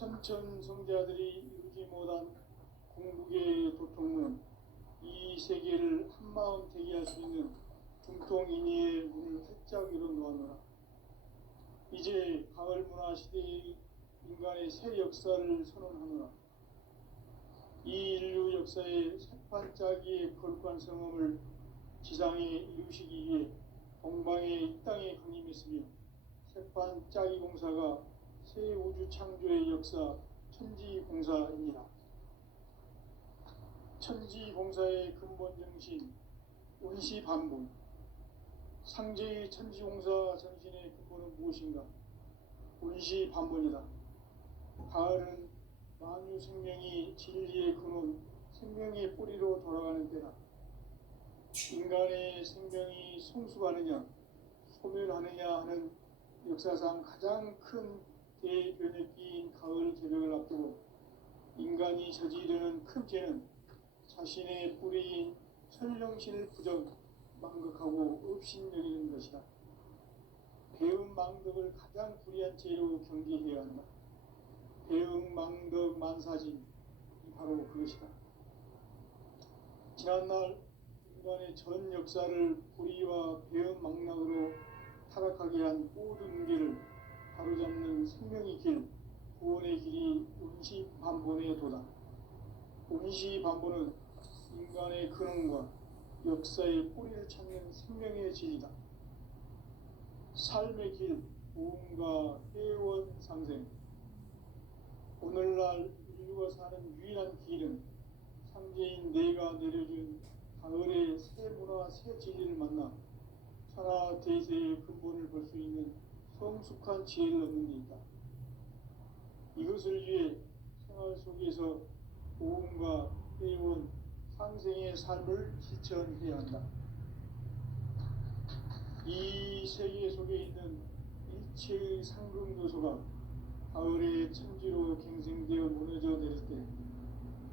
선천 성자들이 이루지 못한 공국의 도통은 이 세계를 한마음 되게 할 수 있는 중통인의의 문을 활짝 열어놓았노라. 이제 가을 문화 시대의 인간의 새 역사를 선언하노라. 이 인류 역사의 새판짜기의 거룩한 성험을 지상에 이루시기 위해 동방의 이 땅에 강림했으며 새판짜기 공사가 새 우주 창조의 역사 천지공사이니라. 천지공사의 근본 정신 운시반분. 상제의 천지공사 정신의 근본은 무엇인가? 운시반분이다. 가을은 만유 생명이 진리의 근원, 생명의 뿌리로 돌아가는 때다. 인간의 생명이 성숙하느냐, 소멸하느냐 하는 역사상 가장 큰 대변혁기인 가을 개벽을 앞두고 인간이 저지르는 큰 죄는 자신의 뿌리인 천령신을 부정, 망극하고 업신여기는 것이다. 배음 망덕을 가장 불의한 죄로 경계해야 한다. 배음 망덕 만사진, 바로 그것이다. 지난날 인간의 전 역사를 불의와 배음 망락으로 타락하게 한 모든 길을 바로잡는 생명의 길, 구원의 길이 운시반본의 도다. 운시반본은 인간의 근원과 역사의 뿌리를 찾는 생명의 진리다. 삶의 길, 부흥과 회원 상생. 오늘날 인류가 사는 유일한 길은 상제인 내가 내려준 가을의 새 문화, 새 진리를 만나 천하 대세의 근본을 볼 수 있는 성숙한 지혜를 얻는 데 있다. 이것을 위해 생활 속에서 보험과 회원, 상생의 삶을 실천해야 한다. 이 세계 속에 있는 일체의 상금 요소가 가을의 천지로 갱생되어 무너져 내릴 때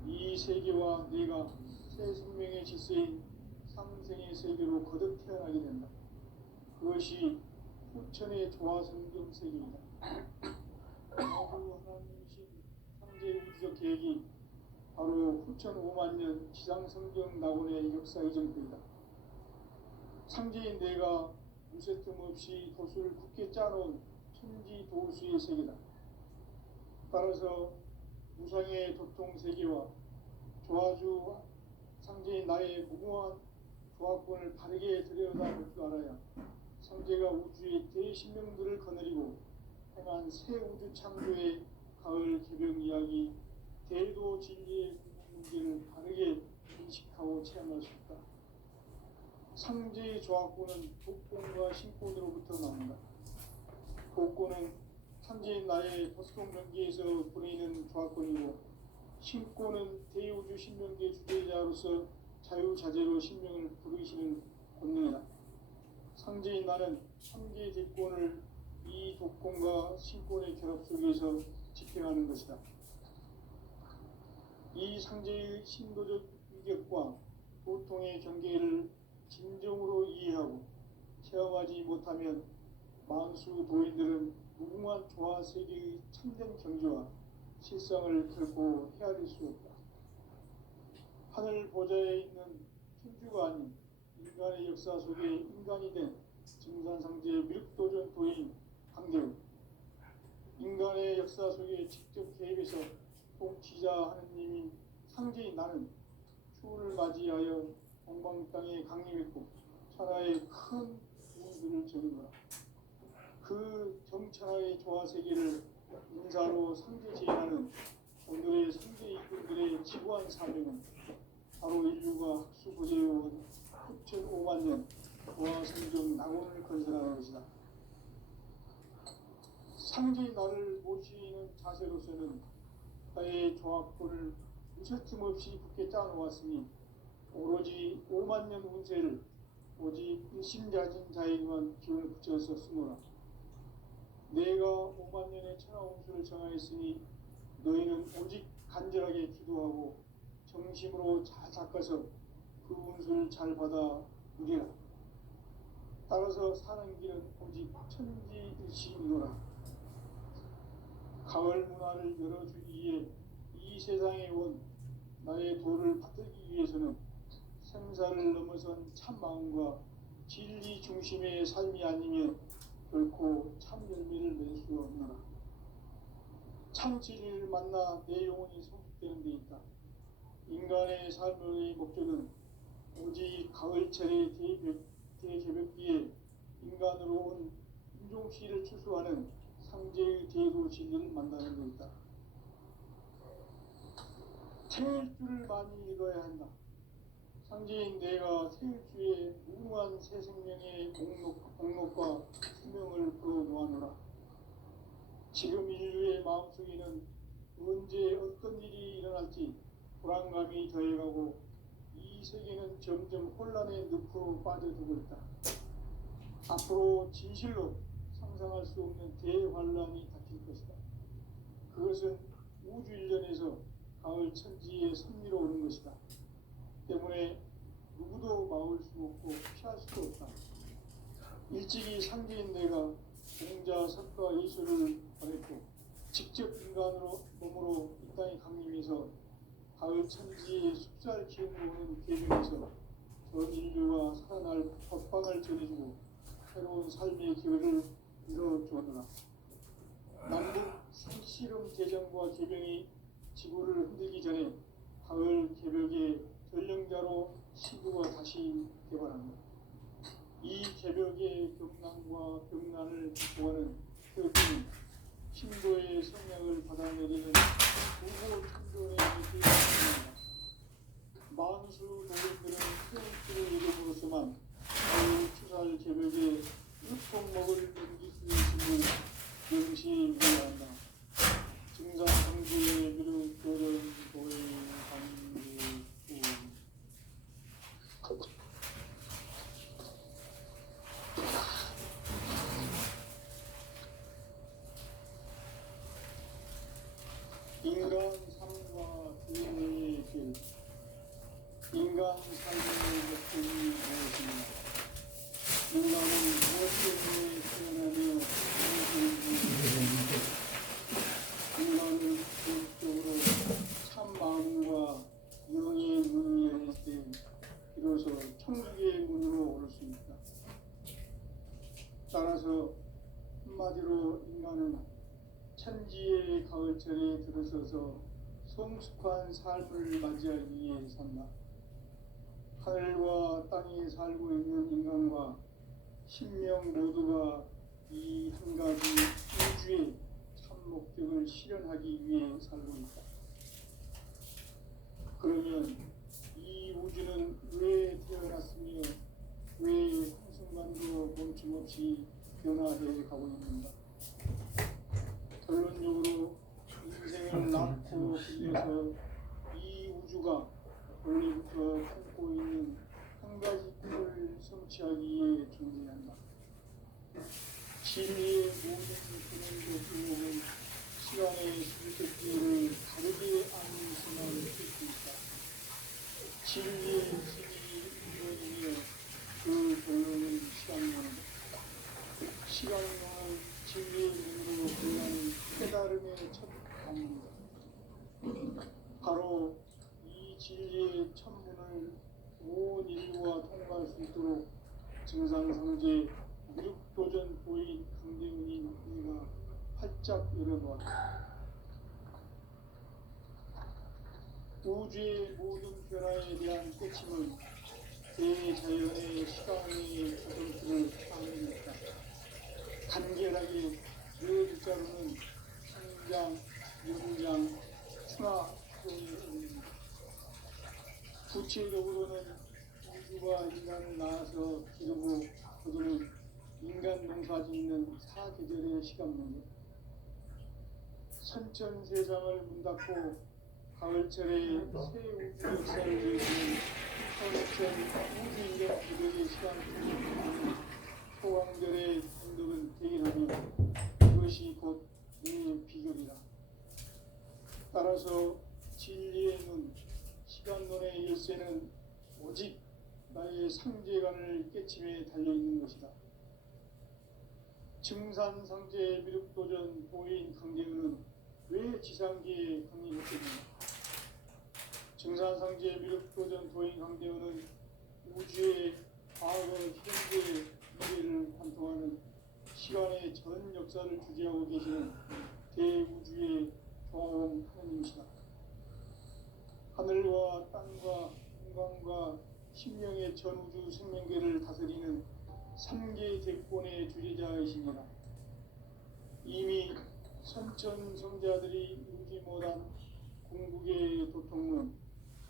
이 세계와 내가 새 생명의 질서인 상생의 세계로 거듭 태어나게 된다. 그것이 후천의 조화성경 세계이다. 하나님이신 상제 우주적 계획이 바로 후천 5만년 지상성경 낙원의 역사 이정표이다. 상제인 내가 무쇠 틈 없이 도수를 굳게 짜놓은 천지 도수의 세계다. 따라서 무상의 도통 세계와 조화주 상제인 나의 무궁한 조화권을 바르게 들여다볼 줄 알아야 상제가 우주의 대신명들을 거느리고 행한 새 우주 창조의 가을 개벽 이야기, 대도 진리의 문제를 바르게 인식하고 체험할 수 있다. 상제의 조화권은 독권과 신권으로부터 나온다. 독권은 상제인 나의 도통 경계에서 보내는 조화권이고, 신권은 대우주 신명계 주제자로서 자유자재로 신명을 부르시는 권능이다. 상제인 나는 상제 대권을 이 독권과 신권의 결합 속에서 집행하는 것이다. 이 상제의 신도적 위격과 도통의 경계를 진정으로 이해하고 체험하지 못하면 만수 도인들은 무궁한 조화 세계의 참된 경지와 실상을 결코 헤아릴 수 없다. 하늘 보좌에 있는 천주가 아닌 인간의 역사 속에 인간이 된 증산상제 밀도전 도인 강대우, 인간의 역사 속에 직접 개입해서 통치자 하느님인 상제인 나는 추운을 맞이하여 동방 땅에 강림했고 천하의 큰 운수를 정거라. 그 정천하의 조화세계를 인사로 상제 제인하는 오늘의 상제 이꾼들의 지구한 사명은 바로 인류가 학수고대해온 6,5만 년 조화성경 낙원을 건설하는 것이다. 상제의 나를 모시는 자세로서는 나의 조합권을 무쇠틈 없이 굳게 짜놓았으니 오로지 5만 년 운세를 오직 일심자진 자에게만 기운을 붙여서 쓰노라. 내가 5만 년의 천하 운수를 정하였으니 너희는 오직 간절하게 기도하고 정심으로 잘 닦아서 그 운수를 잘 받아 누리라. 따라서 사는 길은 오직 천지일심이노라. 가을 문화를 열어주기 위해 이 세상에 온 나의 도를 받들기 위해서는 생사를 넘어선 참 마음과 진리 중심의 삶이 아니면 결코 참 열매를 맺을 수 없노라. 참 진리를 만나 내 영혼이 성숙되는 데 있다. 인간의 삶의 목적은 오직 가을철의 대개벽기에 인간으로 온 인종시를 추수하는 상제의 대도 진리를 만나는 데 있다. 태일주를 많이 읽어야 한다. 상제인 내가 태일주의 무궁한 새 생명의 목록과 수명을 풀어놓아노라. 지금 인류의 마음속에는 언제 어떤 일이 일어날지 불안감이 더해가고 이 세계는 점점 혼란의 늪으로 빠져들고 있다. 앞으로 진실로 상상할 수 없는 대환란이 닥칠 것이다. 그것은 우주 일련에서 가을 천지의 섭리로 오는 것이다. 때문에 누구도 막을 수 없고 피할 수도 없다. 일찍이 상제인 내가 공자, 석가, 예수를 보냈고 직접 인간으로 몸으로 이 땅에 강림해서 가을 천지의 숲살 기운으로 오는 계명에서 전 인류가 살아날 법방을 전해주고 새로운 삶의 기회를 이뤄주었노라. 남북 상실험 제정과 개병이 지구를 흔들기 전에 가을 개벽의 전령자로 시구가 다시 개발합니다. 이 개벽의 경난과 병난을 극복하는 태극기는 신도의 성향을 받아내리는 우고 천존의 길입니다. 만수 노인들은 태극기를 이름으로서만 가을 추살 개벽의 육통목을 넘길 수 있음을 명시해야 한다. 증상 성주의 미륵 도전 도의 강주 인간 삶과 인의 길. 인간 삶의 목적이 무엇입니까? 인간은 무엇 때문에 태어나며 인간은 본격적으로 참 마음과 영의 문을 열릴 때 비로소 천국의 문으로 오를 수 있다. 따라서 한마디로 인간은 천지의 가을철에 들어서서 성숙한 삶을 맞이하기 위해 산다. 하늘과 땅에 살고 있는 인간과 신명 모두가 이 한 가지 우주의 참 목적을 실현하기 위해 살고 있다. 그러면 이 우주는 왜 태어났으며 왜 한순간도 멈춤없이 변화해 가고 있는가? 결론적으로 인생을 낳고 빌려서 이 우주가 원래부터 품고 있는 한 가지 꿈을 성취하기 위해 존재한다. 진리의 모든 근원적 의목은 시간의 수직기를 다르게 아는 순간을 쓸수 있다. 진리의 진이 이루어지며 그 결론은 시간론이다. 시간론은 진리의 눈으로 보는 깨달음의 첫 단문이다. 바로 이 진리의 천문을 온 인류가 통과할 수 있도록 증상상제 미륵도전 보인 강대문인 우리가 활짝 열어놓았다. 우주의 모든 변화에 대한 깨침은 대자연의 시간의 조정수를 상징했다. 간결하게 네 글자로는 성장, 연장, 충화 등의 의미입니다. 구체적으로는 우주가 인간을 낳아서 기르고 거두는 인간 농사 짓는 사계절의 시간 문제. 선천세상을 문 닫고 가을철에 새 우주 역사를 이루는 선천 우주인력 기록의 시간 중에 소강절의 행동은 대결하며 그것이 곧 내 비결이다. 따라서 진리의 눈, 시간론의 열쇠는 오직 나의 상제관을 깨침에 달려있는 것이다. 증산상제 미륵도전 보인 강대은은 왜 지상계에 강림했습니까? 증산상제 미륵도전 도인 강대원은 우주의 과거, 현재, 미래를 관통하는 시간의 전 역사를 주재하고 계시는 대우주의 조화원 하느님이시다. 하늘과 땅과 인간과 신명의 전우주 생명계를 다스리는 3개 대권의 주재자이십니다. 이미 선천성자들이 이루지 못한 궁극의 도통은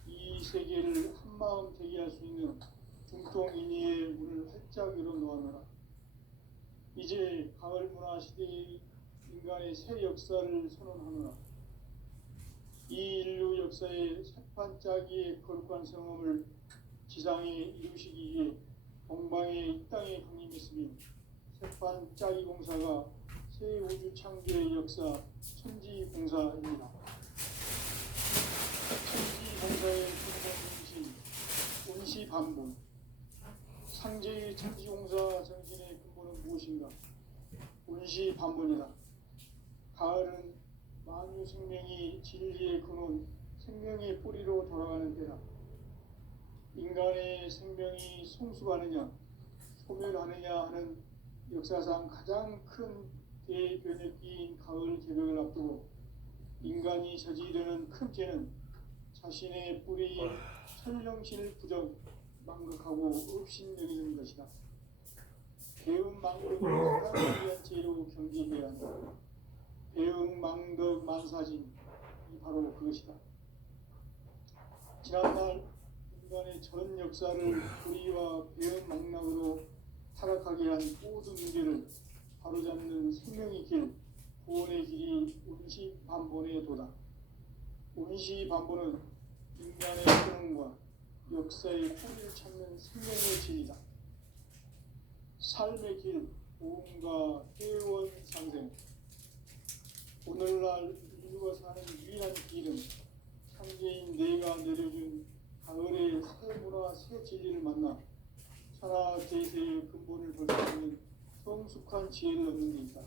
이 세계를 한마음 되게 할 수 있는 중통인의의 문을 활짝 열어놓았노라. 이제 가을 문화 시대의 인간의 새 역사를 선언하노라. 이 인류 역사의 새판짜기의 거룩한 성험을 지상에 이루시기 위해 동방의 이 땅에 강림했으며 새판짜기 공사가 새 우주 창조의 역사 천지공사입니다. 천지공사의 근본 정신, 운시반본. 상제의 천지공사 정신의 근본은 무엇인가? 운시반본이다. 가을은 만유 생명이 진리의 근원, 생명의 뿌리로 돌아가는 때다. 인간의 생명이 성숙하느냐, 소멸하느냐 하는 역사상 가장 큰 대변혁기인 가을 개벽을 앞두고 인간이 저지르는 큰 죄는 자신의 뿌리인 천령신을 부정, 망극하고 업신여기는 것이다. 배음 망덕을 사람에 죄로 경계해야 한다. 배응 망덕 만사진, 이 바로 그것이다. 지난날 인간의 전 역사를 불의와 배응 망락으로 타락하게 한 모든 문제를 바로잡는 생명의 길, 구원의 길이 운시반본의 도다. 운시반본은 인간의 근원과 역사의 뿌리를 찾는 생명의 진리다. 삶의 길, 보험과 회원 상생. 오늘날 인류가 사는 유일한 길은 창제인 내가 내려준 가을의 새 문화, 새 진리를 만나 천하 대세의 근본을 볼 수 있는 성숙한 지혜를 얻는 데 있다.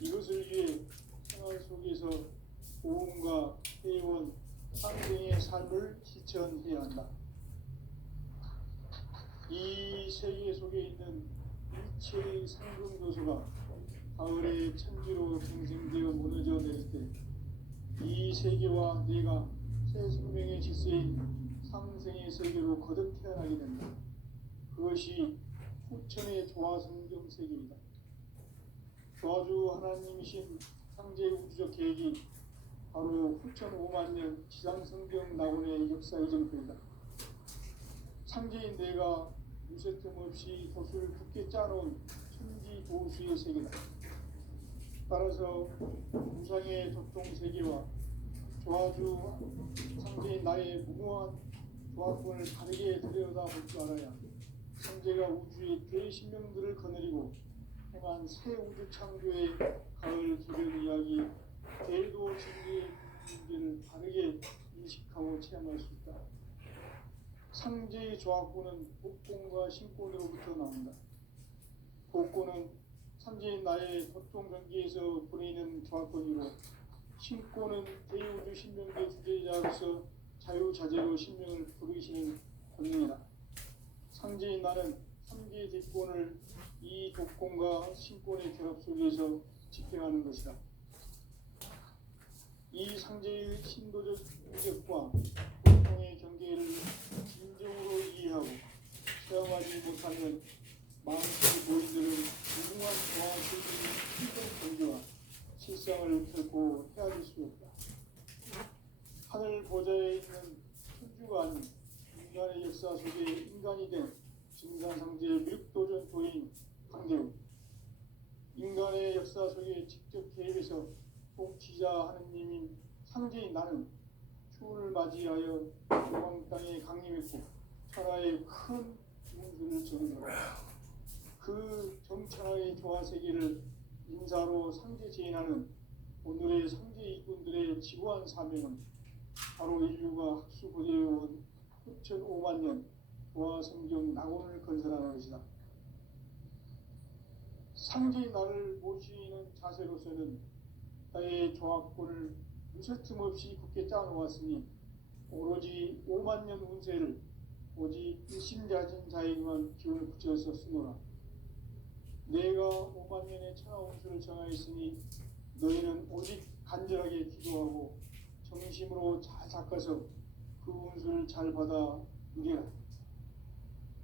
이것을 위해 생활 속에서 보험과 회원, 상생의 삶을 실천해야 한다. 이 세계 속에 있는 일체의 상승 요소가 가을의 천지로 갱생되어 무너져 내릴 때 이 세계와 내가 새 생명의 질서인 상생의 세계로 거듭 태어나게 된다. 그것이 후천의 조화성경 세계이다. 조화주 하나님이신 상제 우주적 계획이 바로 후천 5만 년 지상성경 낙원의 역사 이정표이다. 상제인 내가 무쇠 틈 없이 돛을 굳게 짜놓은 천지 보수의 세계다. 따라서 우상의 도통 세계와 조화주 상제인 나의 무모한 조합권을 다르게 들여다볼 줄 알아야 상제가 우주의 대신명들을 거느리고 행한 새 우주 창조의 가을 개변 이야기, 대도 진리의 문제를 다르게 인식하고 체험할 수 있다. 상제의 조합권은 복권과 신권으로부터 나온다. 복권은 상제인 나의 도통 경계에서 보내는 조합권이고, 신권은 대우주 신명계 주제자로서 자유자재로 신명을 부르시는 권능이다. 상제인 나는 3개 대권을 이 독권과 신권의 결합 속에서 집행하는 것이다. 이 상제의 신도적 위력과 보통의 경계를 진정으로 이해하고 체험하지 못하면 마음속 고인들은 무궁한 조화 세계의 힘든 경계와 실상을 결코 헤아릴 수 없다. 하늘 보좌에 있는 천주가 아닌 인간의 역사 속에 인간이 된 증산상제 미륵도전 도인 강대우, 인간의 역사 속에 직접 개입해서 통치자 하느님인 상제인 나는 추운을 맞이하여 조방 땅에 강림했고 천하의 큰 문수를 정의하라. 그 정천하의 조화세계를 인사로 상제 제인하는 오늘의 상제 이꾼들의 지구한 사명은 바로 인류가 학수고대해온 6,5만 년 조화성경 낙원을 건설하는 것이다. 상제의 나를 모시는 자세로서는 나의 조합권을 무쇠틈 없이 굳게 짜놓았으니 오로지 5만 년 운세를 오직 일심자진 자에게만 기운을 붙여서 쓰노라. 내가 5만 년의 천하 운수를 정하였으니 너희는 오직 간절하게 기도하고 정심으로 잘 닦아서 그 운수를 잘 받아 누리라.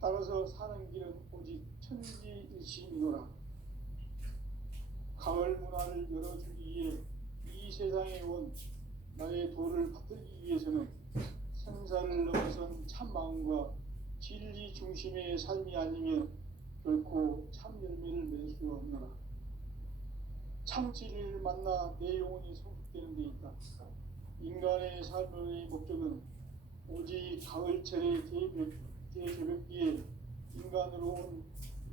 따라서 사는 길은 오직 천지일심이노라. 가을 문화를 열어주기 위해 이 세상에 온 나의 도를 받들기 위해서는 생사를 넘어선 참 마음과 진리 중심의 삶이 아니면 결코 참 열매를 맺을 수가 없노라. 참 진리를 만나 내 영혼이 성숙되는 데 있다. 인간의 삶의 목적은 오직 가을철의 대개벽기에 인간으로 온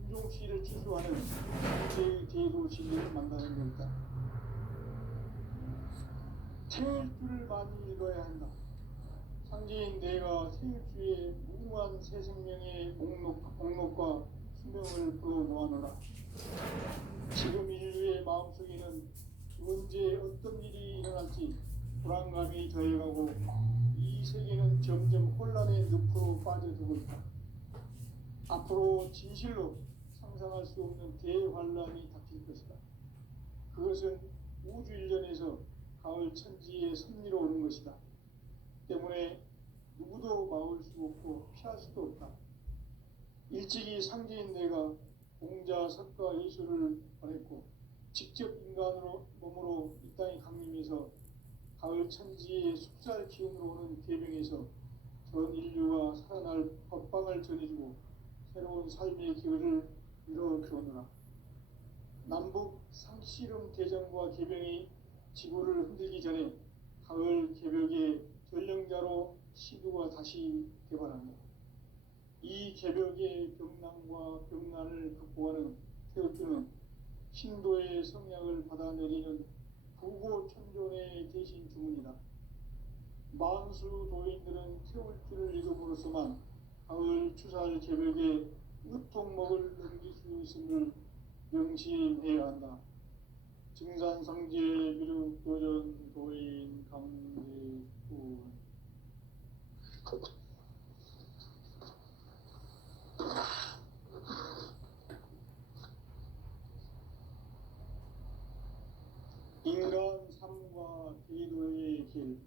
인종시를 추수하는 문제의 대도 진리를 만나는 것이다. 태일주를 많이 읽어야 한다. 상제인 내가 태일주의 무궁한 새 생명의 목록과 수명을 불어놓아노라. 지금 인류의 마음속에는 언제 어떤 일이 일어날지 불안감이 더해가고 이 세계는 점점 혼란의 늪으로 빠져들고 있다. 앞으로 진실로 상상할 수 없는 대환란이 닥칠 것이다. 그것은 우주 일련에서 가을 천지의 섭리로 오는 것이다. 때문에 누구도 막을 수 없고 피할 수도 없다. 일찍이 상제인 내가 공자, 석가, 예수를 보냈고 직접 인간으로 몸으로 이 땅에 강림해서 가을 천지의 숲살 기운으로 오는 계명에서 전 인류가 살아날 법방을 전해주고 새로운 삶의 기회를 이뤄주오노라. 남북 상씨름 대전과 개병이 지구를 흔들기 전에 가을 개벽의 전령자로 시두가 다시 개발한다. 이 개벽의 병난과 병난을 극복하는 태극주는 신도의 성약을 받아내리는 부고천존의 대신 주문이다. 만수 도인들은 태울주를 읽음으로써만 가을 추살 개벽의 으통목을 넘길 수 있음을 명심해야 한다. 증산상제 미륵도전 도인 강대구. 인간 삶과 기도의 길.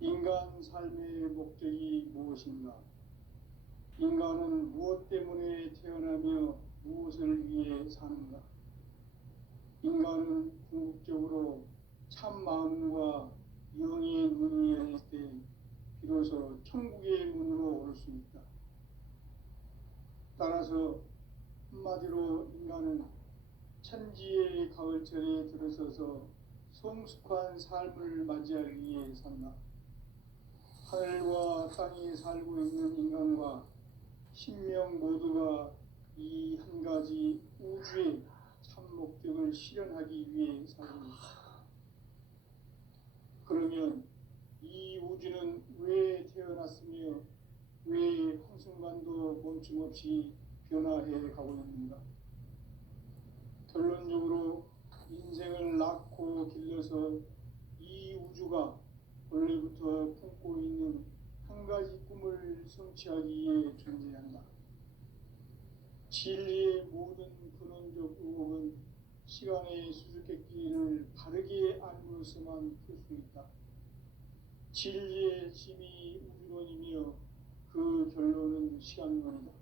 인간 삶의 목적이 무엇인가? 인간은 무엇 때문에 태어나며 무엇을 위해 사는가? 인간은 궁극적으로 참 마음과 영의 문이 열릴 때 비로소 천국의 문으로 올 수 있다. 따라서 한마디로 인간은 천지의 가을철에 들어서서 성숙한 삶을 맞이하기 위해 산다. 하늘과 땅에 살고 있는 인간과 신명 모두가 이 한 가지 우주의 참 목적을 실현하기 위해 살고 있다. 그러면 이 우주는 왜 태어났으며 왜 한순간도 멈춤없이 변화해 가고 있는가? 결론적으로 인생을 낳고 길러서 이 우주가 원래부터 품고 있는 한 가지 꿈을 성취하기 위해 존재한다. 진리의 모든 근원적 의혹은 시간의 수수께끼를 바르게 알고서만 풀 수 있다. 진리의 힘이 우주론이며 그 결론은 시간론이다.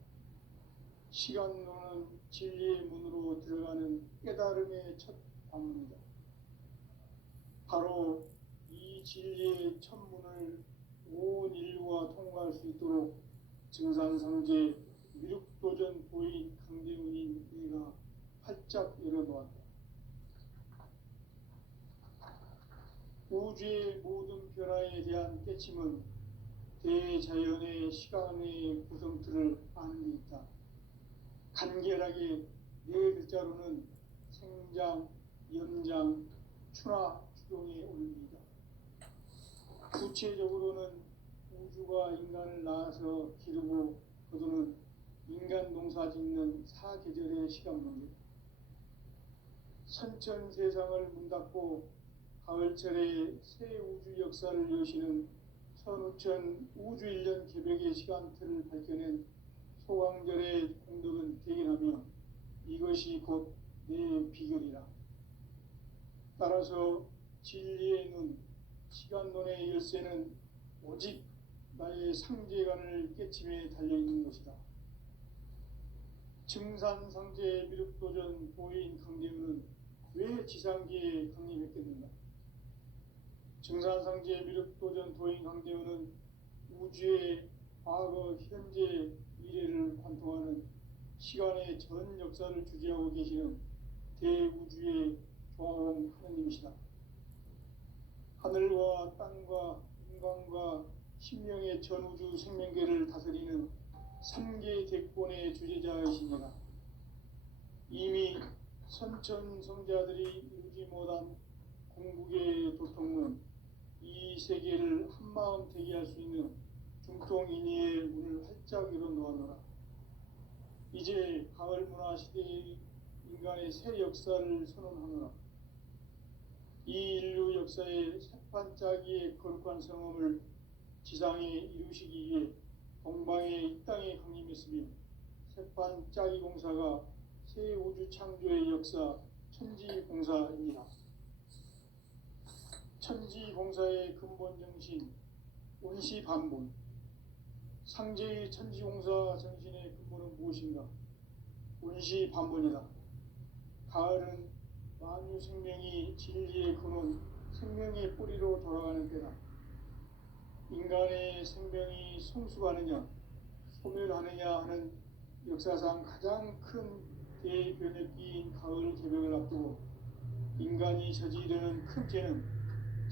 시간론은 진리의 문으로 들어가는 깨달음의 첫 관문이다. 바로 이 진리의 첫 문을 온 인류가 통과할 수 있도록 증산상제 미륵도전 도인 강대훈인 내가 활짝 열어놓았다. 우주의 모든 변화에 대한 깨침은 대자연의 시간의 구성틀을 아는 데 있다. 간결하게 네 글자로는 생장, 연장, 추나, 추동의 원리이다. 구체적으로는 우주가 인간을 낳아서 기르고 거두는 인간 농사 짓는 사계절의 시간 문제. 선천 세상을 문 닫고 가을철에 새 우주 역사를 여시는 선우천 우주일년 개벽의 시간틀을 밝혀낸 소강절의 공덕은 대견하며 이것이 곧 내 비결이라. 따라서 진리의 눈, 시간론의 열쇠는 오직 나의 상제관을 깨침에 달려있는 것이다. 증산상제 미륵도전 도인 강대우는 왜 지상기에 강림했겠는가? 증산상제 미륵도전 도인 강대우는 우주의 과거, 현재, 미래를 관통하는 시간의 전 역사를 주재하고 계시는 대우주의 조화원 하느님이시다. 하늘과 땅과 인간과 신명의 전우주 생명계를 다스리는 3개 대권의 주제자이시니라. 이미 선천성자들이 이루지 못한 궁극의 도통은 이 세계를 한마음 되게 할 수 있는 중통인의의 문을 활짝 열어놓았노라. 이제 가을 문화 시대의 인간의 새 역사를 선언하노라. 이 인류 역사의 새판짜기의 거룩한 성험을 지상에 이루시기 위해 동방의 이 땅에 강림했으며 새판짜기 공사가 새 우주 창조의 역사 천지공사입니다. 천지공사의 근본 정신 온시반본. 상제의 천지공사 정신의 근본은 무엇인가? 온시반본이다. 가을은 만유 생명이 진리의 근원, 생명의 뿌리로 돌아가는 때다. 인간의 생명이 성숙하느냐, 소멸하느냐 하는 역사상 가장 큰 대변혁기인 가을 개벽을 앞두고 인간이 저지르는 큰 죄는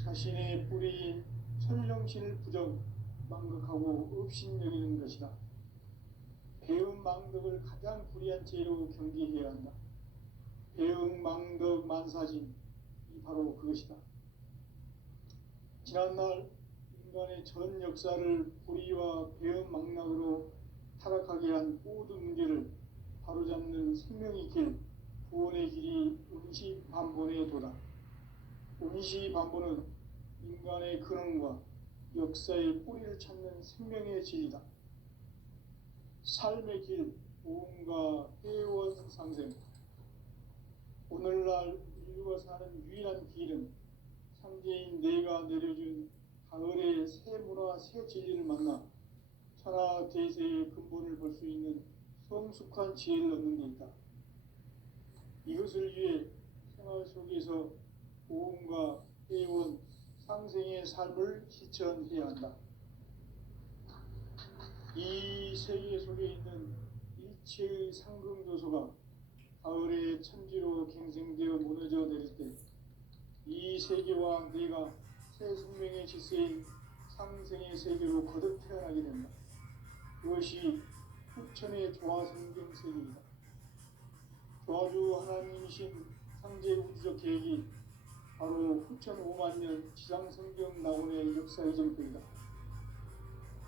자신의 뿌리인 천령신을 부정, 망극하고 업신여기는 것이다. 배움 망덕을 가장 불의한 죄로 경계해야 한다. 배움 망덕 만사진, 이 바로 그것이다. 지난날 인간의 전 역사를 불의와 배움 망락으로 타락하게 한 모든 문제를 바로잡는 생명의 길, 구원의 길이 온시반본의 도다. 온시반본은 인간의 근원과 역사의 뿌리를 찾는 생명의 진리다. 삶의 길, 보험과 회원 상생. 오늘날 인류가 사는 유일한 길은 상제인 내가 내려준 가을의 새 문화, 새 진리를 만나 천하 대세의 근본을 볼 수 있는 성숙한 지혜를 얻는 데 있다. 이것을 위해 생활 속에서 보험과 회원, 상생의 삶을 실천해야 한다. 이 세계 속에 있는 일체의 상승조소가 가을의 천지로 갱생되어 무너져 내릴 때 이 세계와 내가 새 생명의 질서인 상생의 세계로 거듭 태어나게 된다. 그것이 후천의 조화성경 세계이다. 조화주 하나님이신 상제 우주적 계획이 바로 후천 5만년 지상성경 낙원의 역사의 정표이다.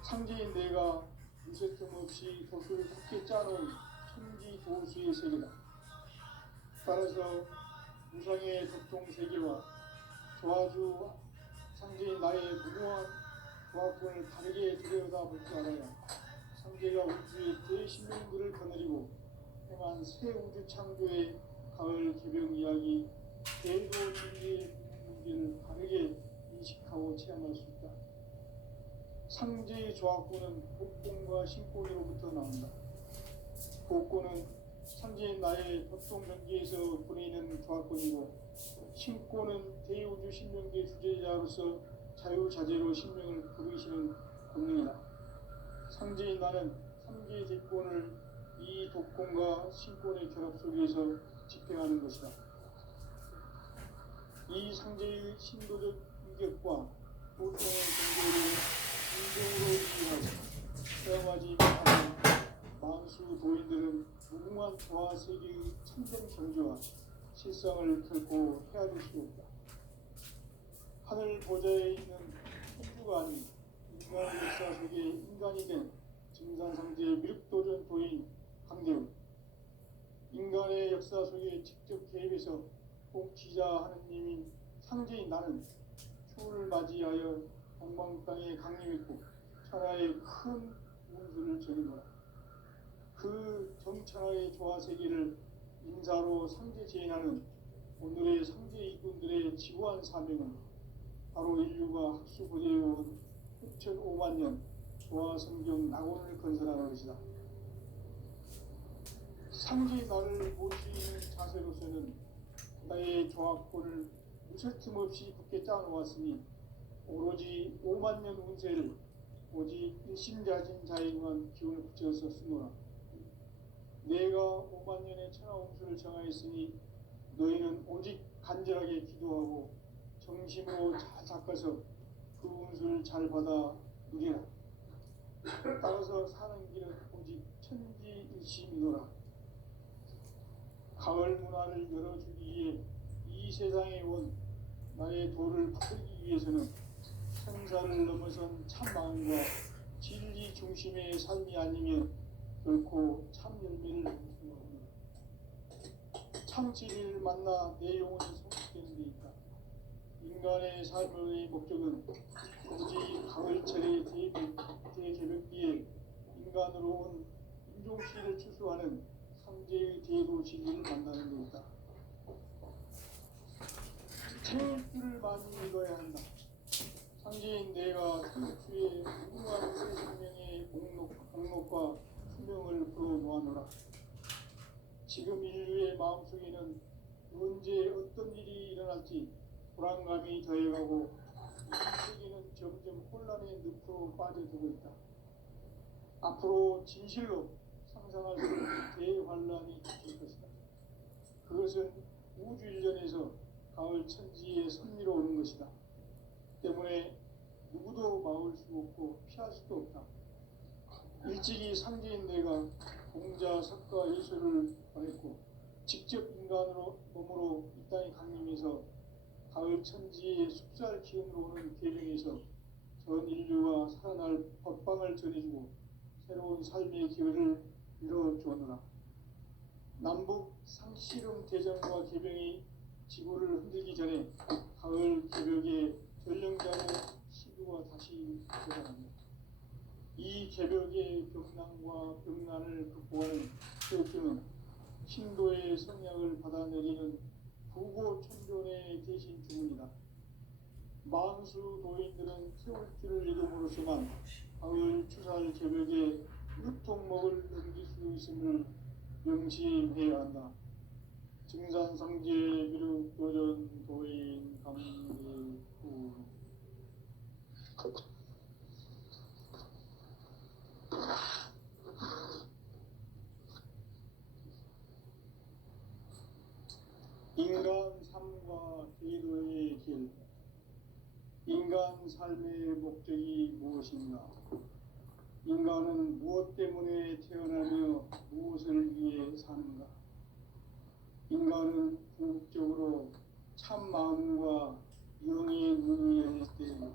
상제인 내가 무쇠틈 없이 돛을 굳게 짜놓은 천지 도수의 세계다. 따라서 무상의 덕통 세계와 조화주 상제인 나의 무모한 조화권을 다르게 들여다볼 줄 알아야 상제가 우주의 대신명들을 거느리고 행한 새 우주 창조의 가을 개벽 이야기, 대도 진리의 문제를 다르게 인식하고 체험할 수 있다. 상제의 조화권은 복권과 신권으로부터 나온다. 복권은 상제인 나의 덕통 전기에서 보내는 조화권이고, 신권은 대우주 신명계 주제자로서 자유자재로 신명을 부르시는 권능이다. 상제인 나는 3개의 대권을 이 독권과 신권의 결합 속에서 집행하는 것이다. 이 상제의 신도적 인격과 보통의 정도를 인정으로 이해하고 체험하지 못하는 만수 도인들은 무궁한 조화 세계의 참된 경지와 실상을 결코 헤아릴 수 없다. 하늘 보좌에 있는 천주가 아닌 인간의 역사 속에 인간이 된 증산상제 미륵도전 도인 강대우. 인간의 역사 속에 직접 개입해서 복지자 하느님인 상제인 나는 추를 맞이하여 동방 땅에 강림했고 천하의 큰 운수를 전이노라. 그 정천하의 조화세계를 인사로 상제 제인하는 오늘의 상제 이꾼들의 지구한 사명은 바로 인류가 학수고대해온 6,5만 년 조화성경 낙원을 건설하는 것이다. 상제 나를 모시는 자세로서는 나의 조합권을 무쇠 틈 없이 굳게 짜놓았으니 오로지 5만 년 운세를 오직 일심자진 자에게만 기운을 붙여서 쓰노라. 내가 5만 년의 천하 운수를 정하였으니 너희는 오직 간절하게 기도하고 정심으로 잘 닦아서 그 운수를 잘 받아 누리라. 따라서 사는 길은 오직 천지일심이노라. 가을 문화를 열어주기 위해 이 세상에 온 나의 도를 받들기 위해서는 천사를 넘어선 참마음과 진리 중심의 삶이 아니면 결코 참 열매를 얻을 수가 없는 참 진리를 만나 내 영혼이 성숙되는 데 있다. 인간의 삶의 목적은 오직 가을철의 대개벽기에 인간으로 온 인종시를 추수하는 삼재의 대도 진리를 만나는 데 있다. 태일주를 많이 읽어야 한다. 상제인 내가 태일주의 무궁한 새 생명의 목록과 수명을 풀어놓아노라. 지금 인류의 마음속에는 언제 어떤 일이 일어날지 불안감이 더해가고 이 세계는 점점 혼란의 늪으로 빠져들고 있다. 앞으로 진실로 상상할 수 없는 대환란이 닥칠 것이다. 그것은 우주 일전에서 가을 천지의 섭리로 오는 것이다. 때문에 누구도 막을 수 없고 피할 수도 없다. 일찍이 상제인 내가 공자, 석가, 예수를 보냈고 직접 인간으로 몸으로 이 땅에 강림해서 가을 천지의 숲살 기운으로 오는 계명에서 전 인류가 살아날 법방을 전해주고 새로운 삶의 기회를 이뤄주었노라. 남북 상씨름 대전과 개병이 지구를 흔들기 전에 가을 개벽의 전령자의 시구가 다시 되어갑니다. 이 개벽의 병난과 병난을 극복하는 태울주는 신도의 성약을 받아내리는 부고천존의 대신 주문이다. 만수 도인들은 태울주를 이름으로서만 가을 추살 개벽의 유통목을 넘길 수 있음을 명심해야 한다. 증산상제 미륵도전 도인 감리후 인간 삶과 기도의 길. 인간 삶의 목적이 무엇인가? 인간은 무엇 때문에 태어나며 무엇을 위해 사는가? 인간은 궁극적으로 참 마음과 영의 문이 열릴 때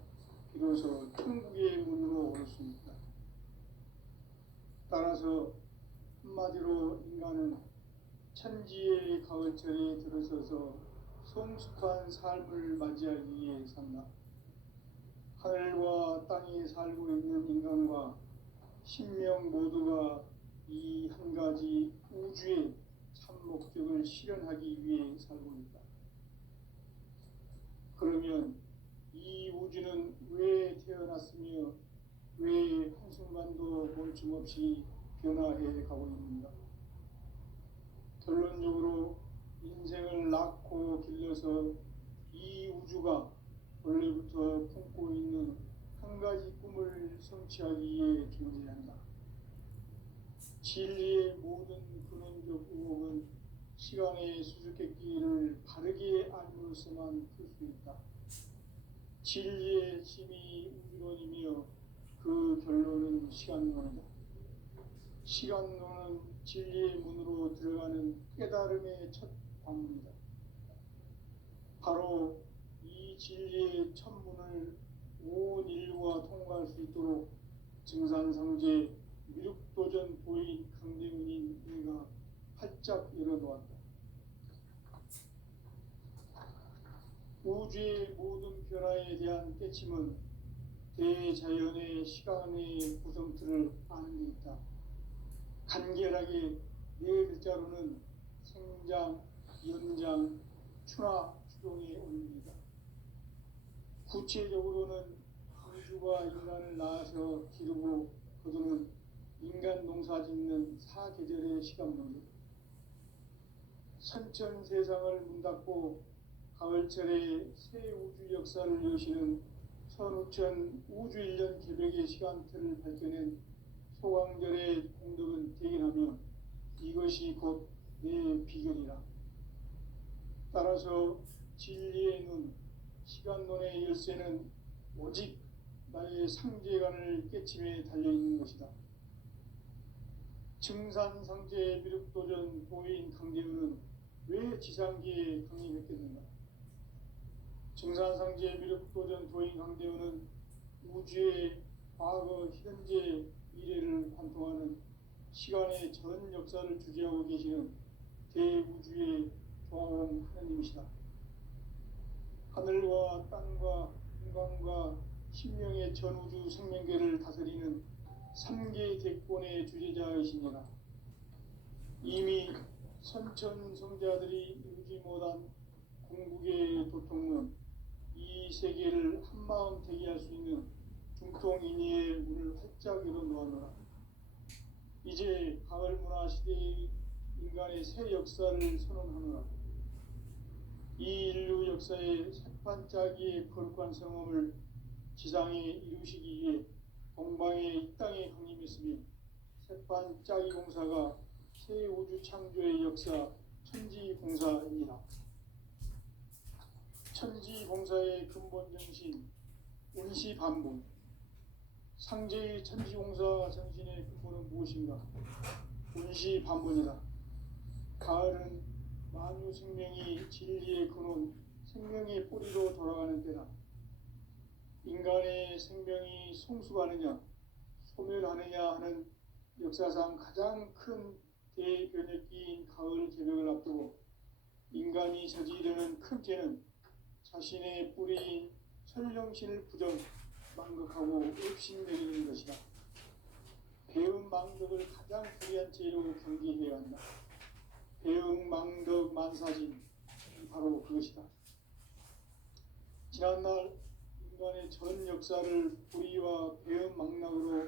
비로소 천국의 문으로 올 수 있다. 따라서 한마디로 인간은 천지의 가을철에 들어서서 성숙한 삶을 맞이하기 위해 산다. 하늘과 땅에 살고 있는 인간과 신명 모두가 이 한 가지 우주의 참 목적을 실현하기 위해 살고 있다. 그러면 이 우주는 왜 태어났으며 왜 한순간도 멈춤없이 변화해 가고 있는가? 결론적으로 인생을 낳고 길러서 이 우주가 원래부터 품고 있는 한 가지 꿈을 성취하기 위해 존재한다. 진리의 모든 근원적 의혹은 시간의 수수께끼를 바르게 알므로서만 풀 수 있다. 진리의 힘이 우주론이며 그 결론은 시간론이다. 시간론은 진리의 문으로 들어가는 깨달음의 첫 관문이다. 바로 이 진리의 첫 문을 온 인류가 통과할 수 있도록 증산상제 미륵도전 도인 강대문인 내가 활짝 열어놓았다. 우주의 모든 변화에 대한 깨침은 대자연의 시간의 구성틀을 아는 데 있다. 간결하게 네 글자로는 생장, 연장, 추나 추동의 원리이다. 구체적으로는 우주가 인간을 낳아서 기르고 거두는 인간 농사 짓는 사계절의 시간론이다. 선천 세상을 문닫고 가을철에 새 우주 역사를 여시는 선우천 우주 1년 개벽의 시간틀을 밝혀낸 소강절의 공덕은 대견하며 이것이 곧 내 비결이라. 따라서 진리의 눈, 시간론의 열쇠는 오직 나의 상제관을 깨침에 달려있는 것이다. 증산상제 미륵도전 도인 강대우는 왜 지상기에 강림했겠는가? 증산상제 미륵도전 도인 강대우는 우주의 과거, 현재, 미래를 관통하는 시간의 전 역사를 주재하고 계시는 대우주의 조화원 하나님이시다. 하늘과 땅과 인간과 신명의 전우주 생명계를 다스리는 3개 대권의 주제자이시니라. 이미 선천성자들이 이루지 못한 궁극의 도통은 이 세계를 한마음 되게 할 수 있는 중통인의의 문을 활짝 열어 놓았노라. 이제 가을 문화 시대의 인간의 새 역사를 선언하노라. 이 인류 역사의 새판짜기의 거룩한 성험을 지상에 이루시기 위해 동방의 이 땅에 강림했으며 새판짜기 공사가 새 우주 창조의 역사 천지공사입니다. 천지공사의 근본 정신 운시반본. 상제의 천지공사 정신의 근본은 무엇인가? 운시반본이다. 가을은 만유 생명이 진리의 근원, 생명의 뿌리로 돌아가는 때다. 인간의 생명이 성숙하느냐, 소멸하느냐 하는 역사상 가장 큰 대변혁기인 가을 개벽을 앞두고 인간이 저지르는 큰 죄는 자신의 뿌리인 천령신을 부정, 망극하고 읍신내리는 것이다. 배음 망덕을 가장 불리한 죄로 경계해야 한다. 배음 망덕 만사진, 바로 그것이다. 지난날 인간의 전 역사를 불의와 배음 망락으로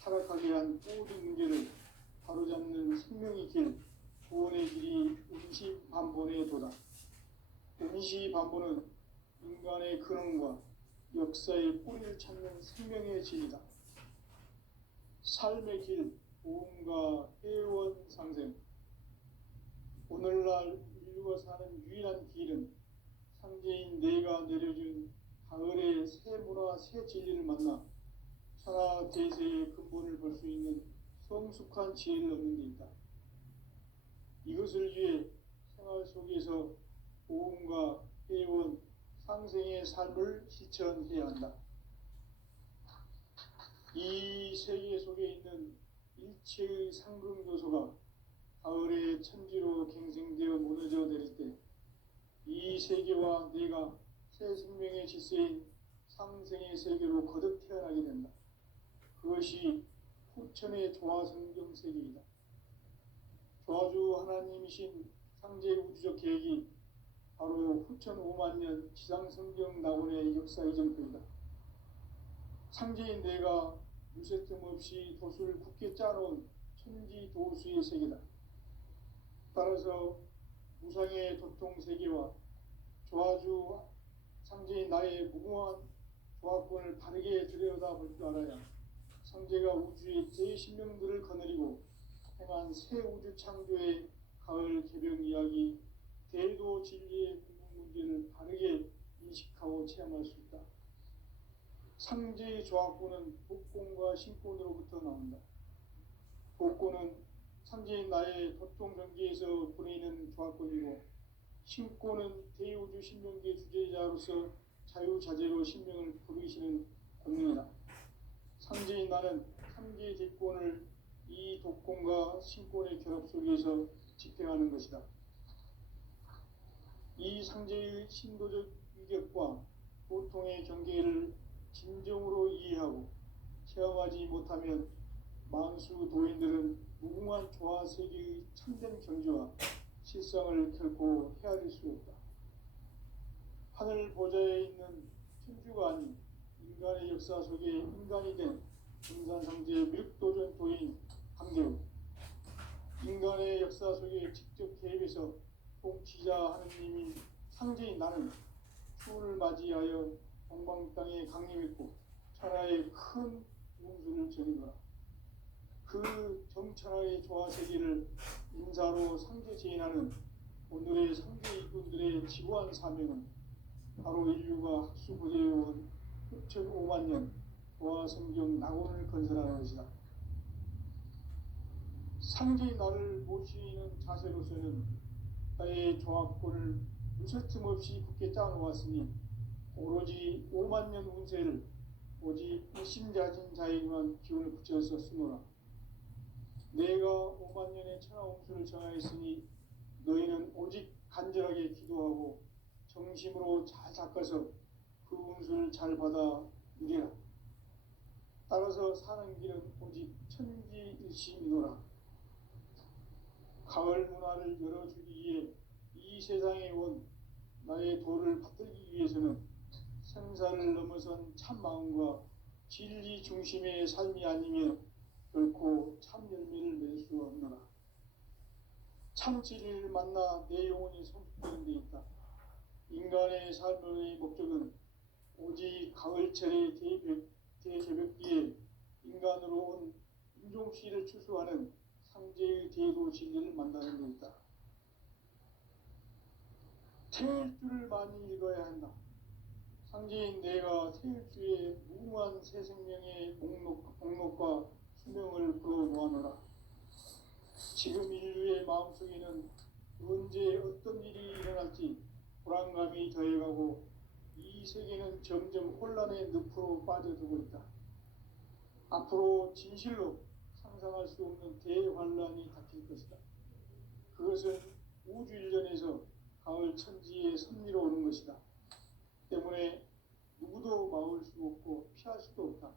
타락하게 한 모든 문제를 바로잡는 생명의 길, 구원의 길이 운시반본의 도다. 운시반본은 인간의 근원과 역사의 뿌리를 찾는 생명의 진리다. 삶의 길, 보험과 회원 상생. 오늘날 인류가 사는 유일한 길은 상제인 내가 내려준 가을의 새 문화, 새 진리를 만나 천하 대세의 근본을 볼 수 있는 성숙한 지혜를 얻는 데 있다. 이것을 위해 생활 속에서 보험과 회원, 상생의 삶을 실천해야 한다. 이 세계 속에 있는 일체의 상극 요소가 가을의 천지로 갱생되어 무너져 내릴 때 이 세계와 내가 새 생명의 질서인 상생의 세계로 거듭 태어나게 된다. 그것이 후천의 조화성경 세계이다. 조화주 하나님이신 상제 우주적 계획이 바로 후천 5만 년 지상성경 낙원의 역사 이정표이다. 상제인 내가 유세점 없이 도수를 굳게 짜놓은 천지도수의 세계다. 따라서 무상의 도통 세계와 조화주 상제인 나의 무궁한 조화권을 바르게 들여다볼 줄 알아야 상제가 우주의 제10명들을 거느리고 행한 새 우주 창조의 가을 개벽 이야기, 대도 진리의 궁극 문제를 바르게 인식하고 체험할 수 있다. 상제의 조화권은 복권과 신권으로부터 나온다. 복권은 상제인 나의 도통 경계에서 보내는 조화권이고, 신권은 대우주 신명계 주제자로서 자유자재로 신명을 부르시는 권능이다. 상제인 나는 3개의 대권을 이 독권과 신권의 결합 속에서 집행하는 것이다. 이 상제의 신도적 위력과 고통의 경계를 진정으로 이해하고 체험하지 못하면 만수 도인들은 무궁한 조화 세계의 참된 경지와 실상을 결코 헤아릴 수 없다. 하늘 보좌에 있는 천주가 아닌 인간의 역사 속에 인간이 된 금산상제 미륵도전 도인 강대우, 인간의 역사 속에 직접 개입해서 통치자 하느님인 상제인 나는 추운을 맞이하여 동방 땅에 강림했고 천하의 큰 운수를 전이노라. 그 정천하의 조화 세계를 인사로 상제 제인하는 오늘의 상제 일꾼들의 지구한 사명은 바로 인류가 학수부대해온 흡천 5만 년 조화 성경 낙원을 건설하는 것이다. 상제의 나를 모시는 자세로서는 나의 조합권을 무쇠틈 없이 굳게 짜놓았으니 오로지 5만 년 운세를 오직 일심자진 자에게만 기운을 붙여서 쓰노라. 내가 5만 년의 천하 운수를 정하였으니 너희는 오직 간절하게 기도하고 정심으로 잘 닦아서 그 운수를 잘 받아 누리라. 따라서 사는 길은 오직 천지일심이노라. 가을 문화를 열어주기 위해 이 세상에 온 나의 도를 받들기 위해서는 생사를 넘어선 참 마음과 진리 중심의 삶이 아니면 결코 참 열매를 맺을 수 없노라. 참 진리를 만나 내 영혼이 성숙되는 데 있다. 인간의 삶의 목적은 오직 가을철의 대개벽기에 인간으로 온 인종씨를 추수하는 상제의 대도 진리를 만나는 데 있다. 태일주를 많이 읽어야 한다. 상제인 내가 태일주의 무궁한 새 생명의 목록과 수명을 풀어놓아노라. 지금 인류의 마음속에는 언제 어떤 일이 일어날지 불안감이 더해가고 이 세계는 점점 혼란의 늪으로 빠져들고 있다. 앞으로 진실로 상상할 수 없는 대환란이 닥칠 것이다. 그것은 우주 일전에서 가을 천지의 섭리로 오는 것이다. 때문에 누구도 막을 수 없고 피할 수도 없다.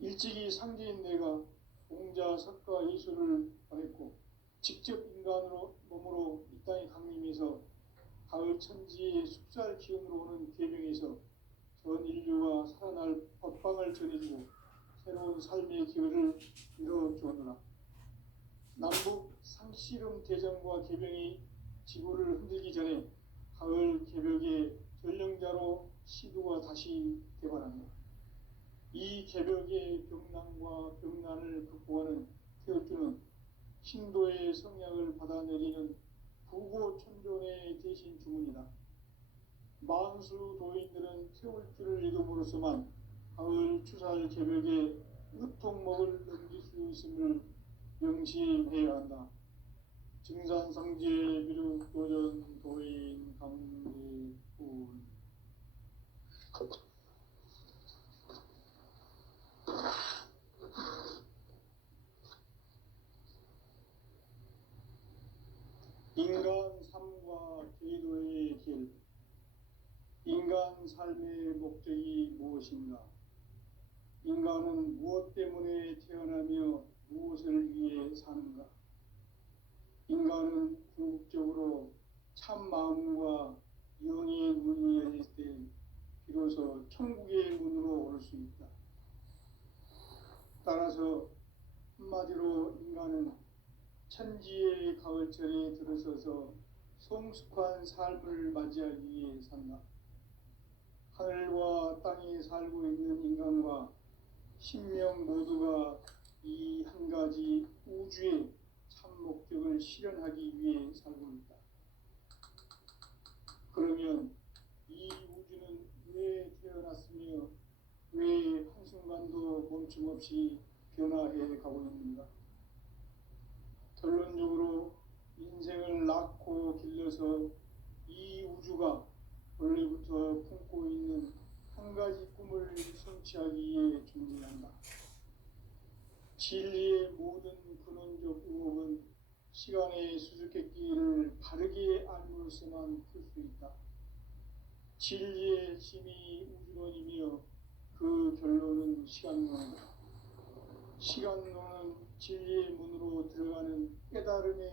일찍이 상제인 내가 공자, 석가, 예수를 보냈고 직접 인간으로 몸으로 이 땅에 강림해서 가을 천지의 숙살 기운으로 오는 계명에서 전 인류가 살아날 법방을 전해주고 새로운 삶의 기회를 이뤄주었노라. 남북 상씨름 대전과 개병이 지구를 흔들기 전에 가을 개벽의 전령자로 시두가 다시 개발한다. 이 개벽의 병난과 병난을 극복하는 태울주는 신도의 성약을 받아내리는 부고천존의 대신 주문이다. 만수 도인들은 태울주를 읽음으로써만 가을 추살 개벽에 으통목을 넘길 수 있음을 명심해야 한다. 증산상제 미륵도전 도인 강대훈. 인간 삶과 제도의 길. 인간 삶의 목적이 무엇인가? 인간은 무엇 때문에 태어나며 무엇을 위해 사는가? 인간은 궁극적으로 참 마음과 영의 문이 열릴 때 비로소 천국의 문으로 올 수 있다. 따라서 한마디로 인간은 천지의 가을철에 들어서서 성숙한 삶을 맞이하기 위해 산다. 하늘과 땅에 살고 있는 인간과 신명 모두가 이 한 가지 우주의 참 목적을 실현하기 위해 살고 있다. 그러면 이 우주는 왜 태어났으며 왜 한순간도 멈춤없이 변화해 가고 있는가? 결론적으로 인생을 낳고 길러서 이 우주가 원래부터 품고 있는 한 가지 꿈을 성취하기 위해 존재한다. 진리의 모든 근원적 의혹은 시간의 수수께끼를 바르게 알므로써만 풀 수 있다. 진리의 힘이 우주론이며 그 결론은 시간론이다. 시간론은 진리의 문으로 들어가는 깨달음의